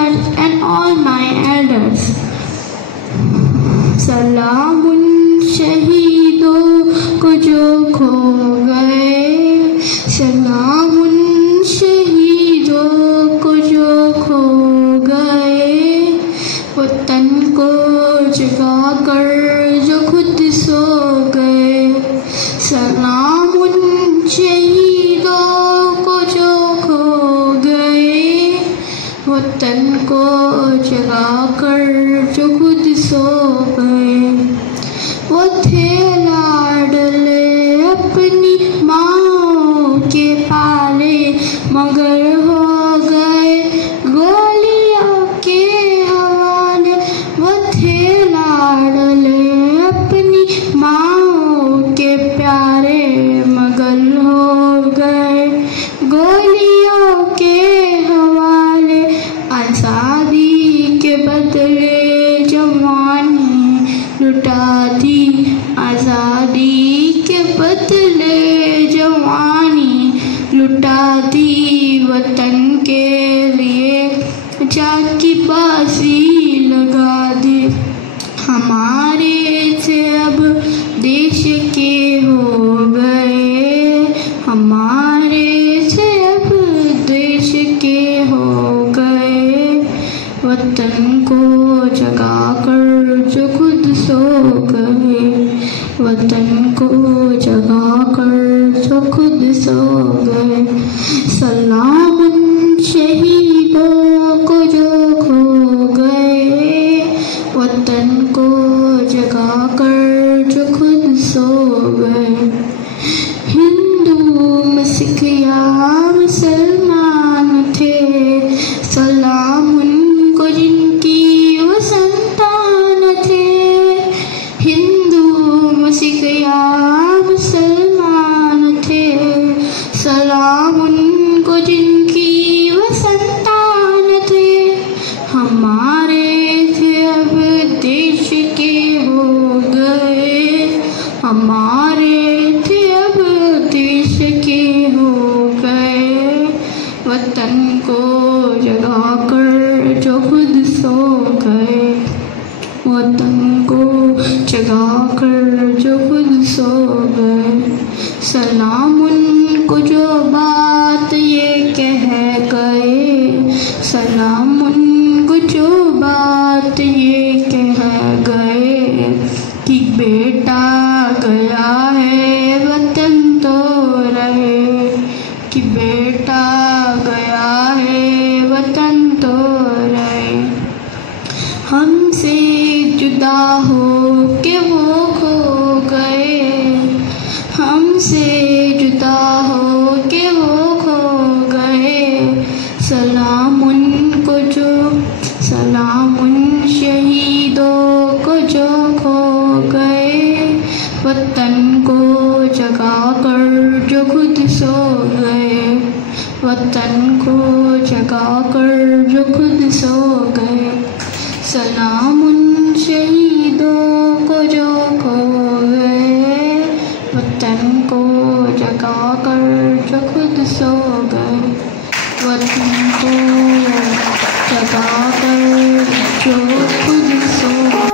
teachers and all my elders. सलामुन शहीदों को जो खो गए, सलामुन शहीदों को जो खो गए, वतन को जगा कर जो खुद सो गए। सलामुन शहीदों को जो खो गए, वतन को जगा कर जो खुद सो गए। वो थे लाडले अपनी माँ के पाले, मगर हो गए गोलियों के हवाले। वो थे लाडले अपनी माँ के प्यारे, मगर हो गए गोलियों के हवाले। आज़ादी के बदले जवानी लुटा दी, आज़ादी के बदले जवानी लुटा दी। वतन के लिए जान की बाजी लगा दी। हमारे से अब देश के हो गए, हमारे से अब देश के हो गए। वतन को जगा कर जो खुद सो गए, वतन को जगा कर जो खुद सो गए। सलामुन शहीदों को जो खो गए, वतन को जगा कर जो खुद सो गए। हिंदू सिख या मुसलमान थे, सलाम उनको जिनकी वो संतान थे। हिंदू सिख या मुसलमान थे, सलाम उनको जिनकी वो संतान थे। हमारे थे अब देश के हो गए, हमारे थे अब देश के हो गए। वतन को जगा कर जो खुद सो गए, वतन को जगा कर जो खुद सो गए। सलाम उनको जो बात ये कह गए, सलाम उनको जो बात ये कह गए, कि बेटा गया है वतन तो रहे, कि बेटा गया है वतन तो रहे। हमसे जुदा हो के वो खो गए, हमसे जुदा हो के वो खो गए। सलाम उनको जो, सलाम उन शहीदों को जो खो गए, वतन को जगा कर जो खुद सो गए, वतन को जगा कर जो खुद सो गए। सलाम उन शहीदों को जो खो गए, वतन को जगा कर जो खुद सो गए, वतन को जगा कर जो खुद सो गए।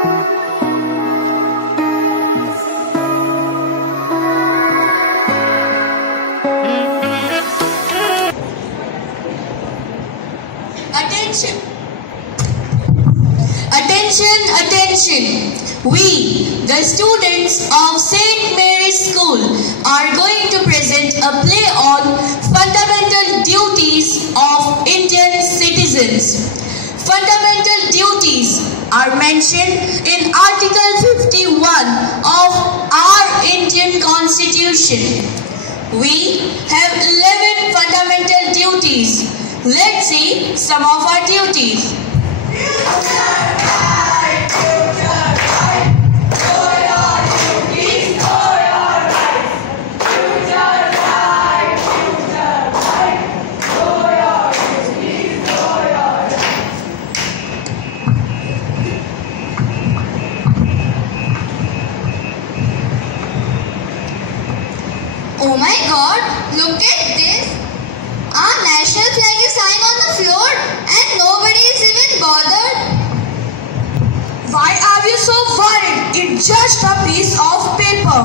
Attention! Attention! Attention! We, the students of St. Mary's School, are going to present a play on fundamental duties of Indian citizens. Fundamental duties are mentioned in Article 51 of our Indian Constitution. We have 11 fundamental duties. Let's see some of our duties. Oh my God, look at this. Our national flag is lying on the floor and nobody is even bothered. Why are you so worried? It's just a piece of paper.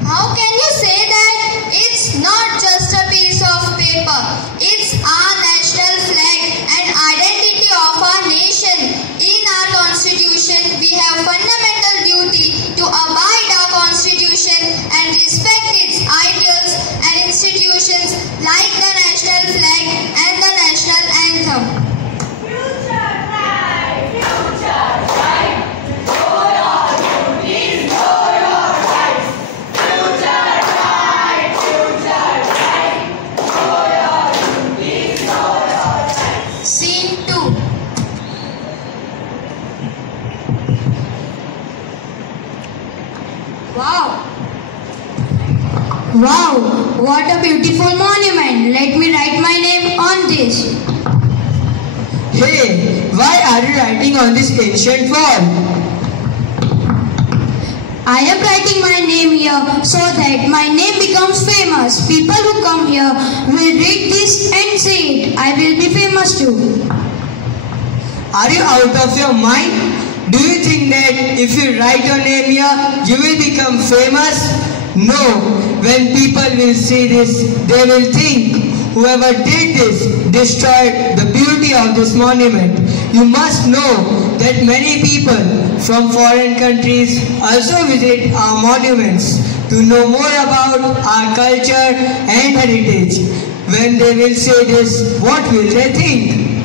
How can you say that? It's not just a piece of paper. It's our national flag and identity of our nation. In our constitution, we have fundamental duty to abide our constitution and respect its ideals and institutions like the national flag and the national anthem. Scene 2. Wow! Wow! What a beautiful monument! Let me write my name on this. Hey, why are you writing on this ancient wall? I am writing my name here so that my name becomes famous. People who come here will read this and say it. I will be famous too. Are you out of your mind? Do you think that if you write your name here, you will become famous? No. When people will see this, they will think, whoever did this destroyed the beauty of this monument. You must know that many people from foreign countries also visit our monuments to know more about our culture and heritage. When they will say this, what will they think?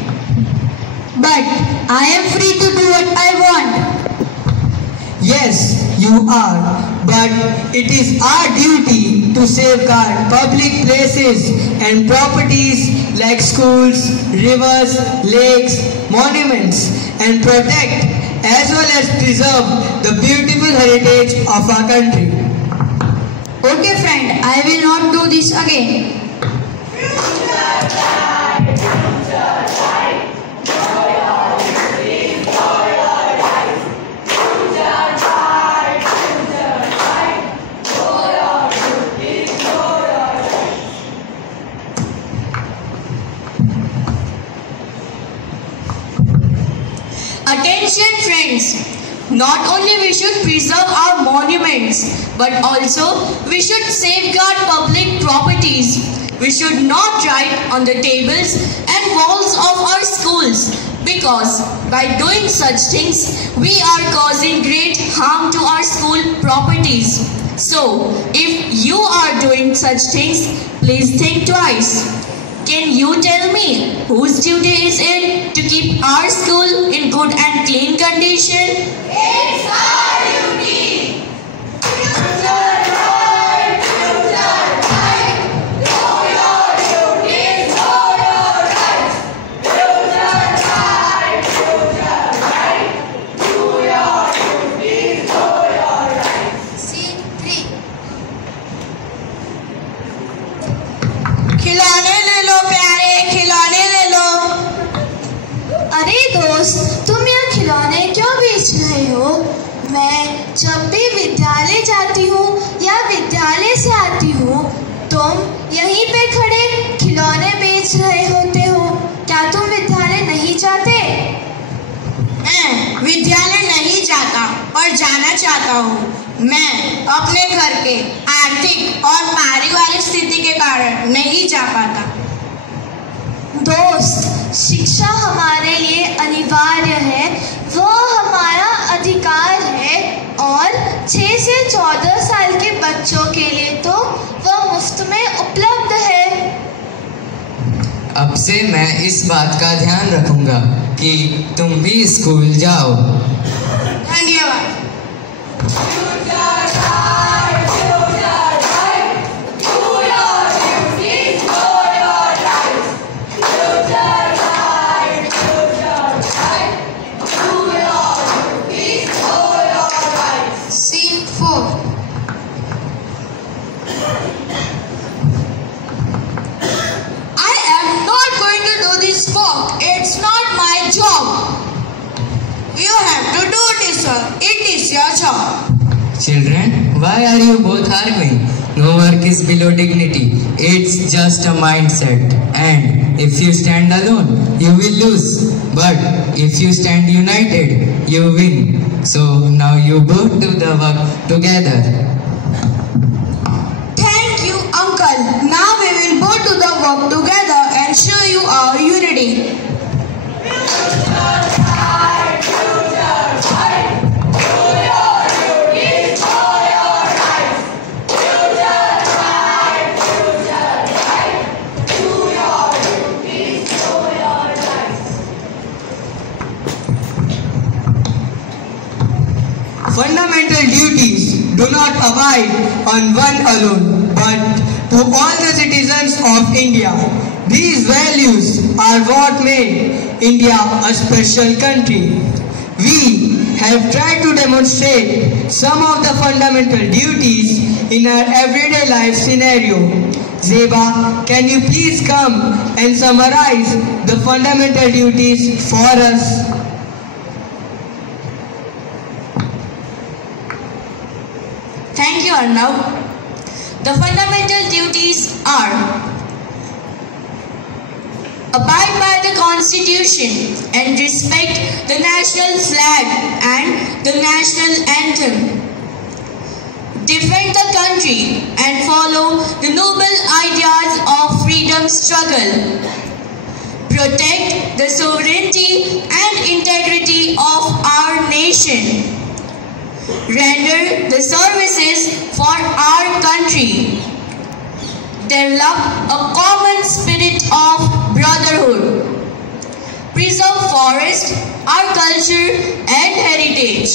But I am free to do what I want. Yes, you are. But it is our duty to safeguard public places and properties like schools, rivers, lakes, monuments, and protect as well as preserve the beautiful heritage of our country. Okay friend, I will not do this again. Attention friends, not only we should preserve our monuments, but also we should safeguard public properties. We should not write on the tables and walls of our schools, because by doing such things, we are causing great harm to our school properties. So, if you are doing such things, please think twice. Can you tell me whose duty is it to keep our school in good and clean condition? It's our duty. Scene 3. खिलौने ले लो प्यारे, खिलौने ले लो। अरे दोस्त, तुम यहाँ खिलौने क्यों बेच रहे हो? मैं जब भी विद्यालय जाती हूँ या विद्यालय से आती हूँ, तुम यहीं पे खड़े खिलौने बेच रहे होते हो। क्या तुम विद्यालय नहीं जाते? विद्यालय और जाना चाहता हूँ। मैं अपने घर के आर्थिक और पारिवारिक स्थिति के कारण नहीं जा पाता। दोस्त, शिक्षा हमारे लिए अनिवार्य है, वह हमारा अधिकार है और 6 से 14 साल के बच्चों के लिए तो वह मुफ्त में उपलब्ध है। अब से मैं इस बात का ध्यान रखूंगा कि तुम भी स्कूल जाओ। धन्यवाद। Scene 4. I am not going to do this work. It's not my job. You have to do this work. It is your job. Children, why are you both arguing? No work is below dignity. It's just a mindset. And if you stand alone, you will lose. But if you stand united, you win. So now you both do the work together. Thank you, Uncle. Now we will both do the work together and show you our unity. Fundamental duties do not abide on one alone, but to all the citizens of India. These values are what made India a special country. We have tried to demonstrate some of the fundamental duties in our everyday life scenario. Zeba, can you please come and summarize the fundamental duties for us? Thank you, Arnav. The fundamental duties are: abide by the Constitution and respect the national flag and the national anthem. Defend the country and follow the noble ideas of freedom struggle. Protect the sovereignty and integrity of our nation. Render the services for our country. Develop a common spirit of brotherhood. Preserve forest, our culture and heritage.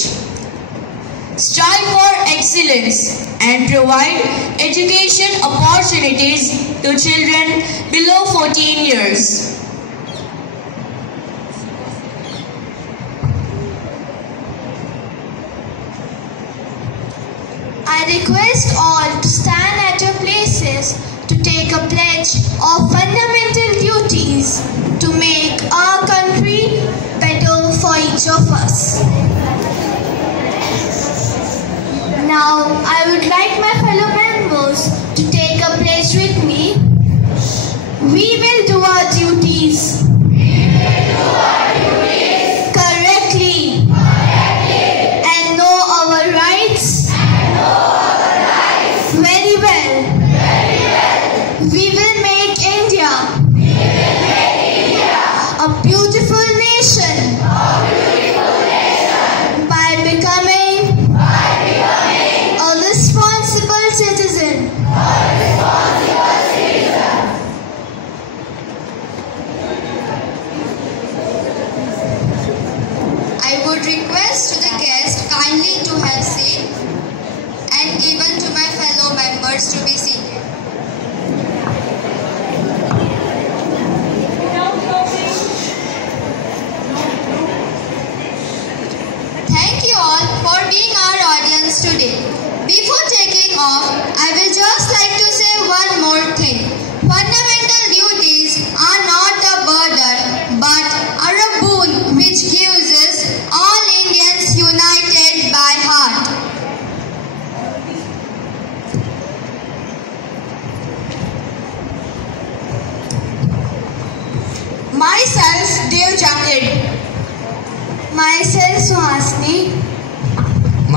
Strive for excellence and provide education opportunities to children below 14 years. I request all to stand at your places to take a pledge of fundamental duties to make our country better for each of us. Now, I would like my fellow members to take a pledge with me. We will do our duties. Correctly. And know our rights. Very well. We will make India a beautiful nation by becoming a responsible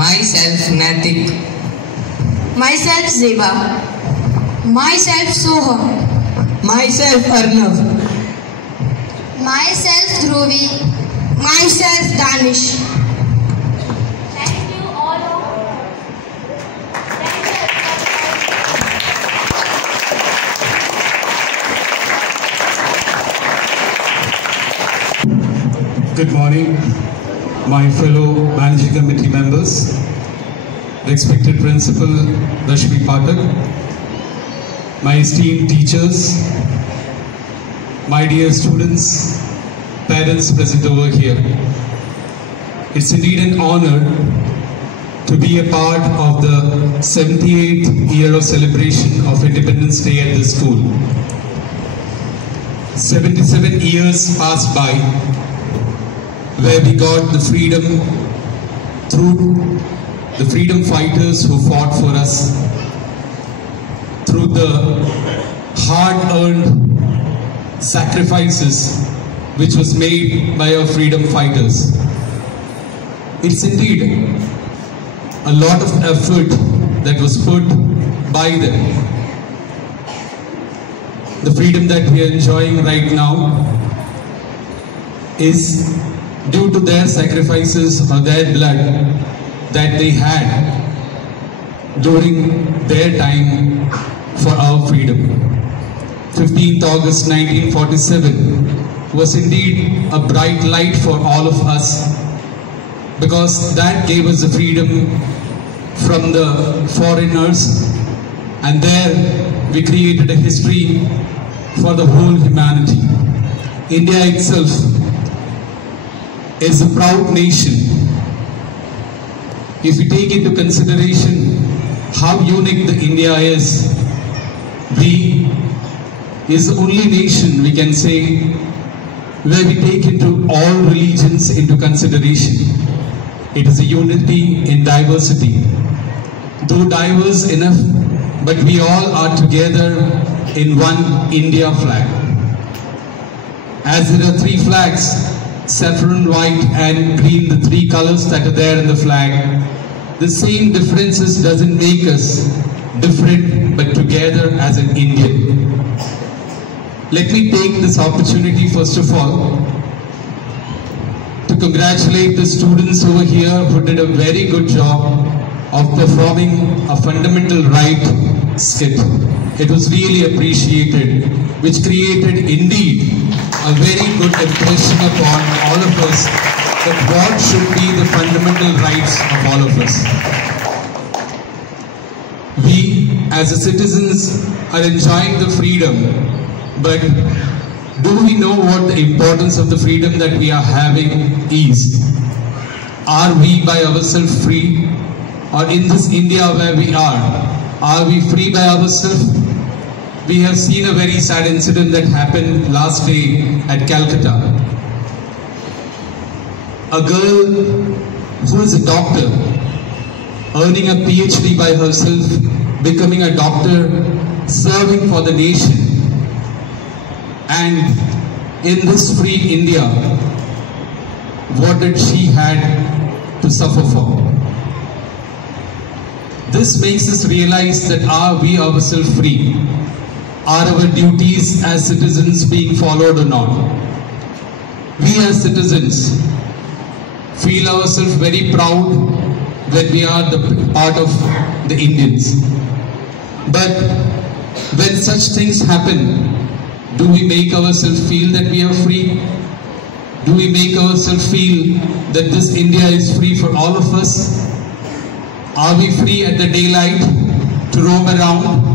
Myself Natik. Myself Zeba. Myself Soham. Myself Arnav. Myself Dhruvi. Myself Danish. Thank you all. Good morning, my fellow managing committee members, respected principal Rashmi Pathak, my esteemed teachers, my dear students, parents present over here. It's indeed an honor to be a part of the 78th year of celebration of Independence Day at this school. 77 years passed by, where we got the freedom through the freedom fighters who fought for us, through the hard-earned sacrifices which was made by our freedom fighters. It's indeed a lot of effort that was put by them. The freedom that we are enjoying right now is due to their sacrifices or their blood that they had during their time for our freedom. 15th August 1947 was indeed a bright light for all of us, because that gave us the freedom from the foreigners, and there we created a history for the whole humanity. India itself is a proud nation. If we take into consideration how unique the India is, we is the only nation, we can say, where we take into all religions into consideration. It is a unity in diversity. Though diverse enough, but we all are together in one India flag. As there are three flags, saffron, white and green, the three colors that are there in the flag, the same differences doesn't make us different, but together as an Indian. Let me take this opportunity first of all to congratulate the students over here who did a very good job of performing a fundamental right skit. It was really appreciated, which created indeed a very good impression upon all of us that what should be the fundamental rights of all of us. We as citizens are enjoying the freedom, but do we know what the importance of the freedom that we are having is? Are we by ourselves free? Or in this India where we are we free by ourselves? We have seen a very sad incident that happened last day at Calcutta. A girl who is a doctor, earning a PhD by herself, becoming a doctor, serving for the nation. And in this free India, what did she had to suffer for? This makes us realize that are we ourselves free? Are our duties as citizens being followed or not? We as citizens feel ourselves very proud when we are the part of the Indians. But when such things happen, do we make ourselves feel that we are free? Do we make ourselves feel that this India is free for all of us? Are we free at the daylight to roam around?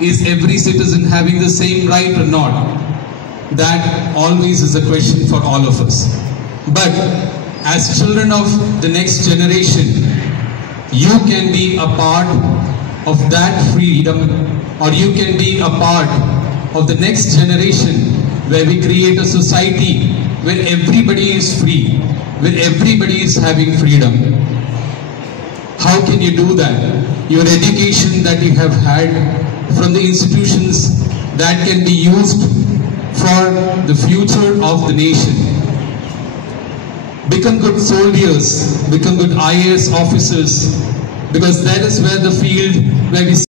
Is every citizen having the same right or not? That always is a question for all of us. But as children of the next generation, you can be a part of that freedom, or you can be a part of the next generation where we create a society where everybody is free, where everybody is having freedom. How can you do that? Your education that you have had from the institutions that can be used for the future of the nation. become good soldiers, become good IAS officers, because that is where the field where we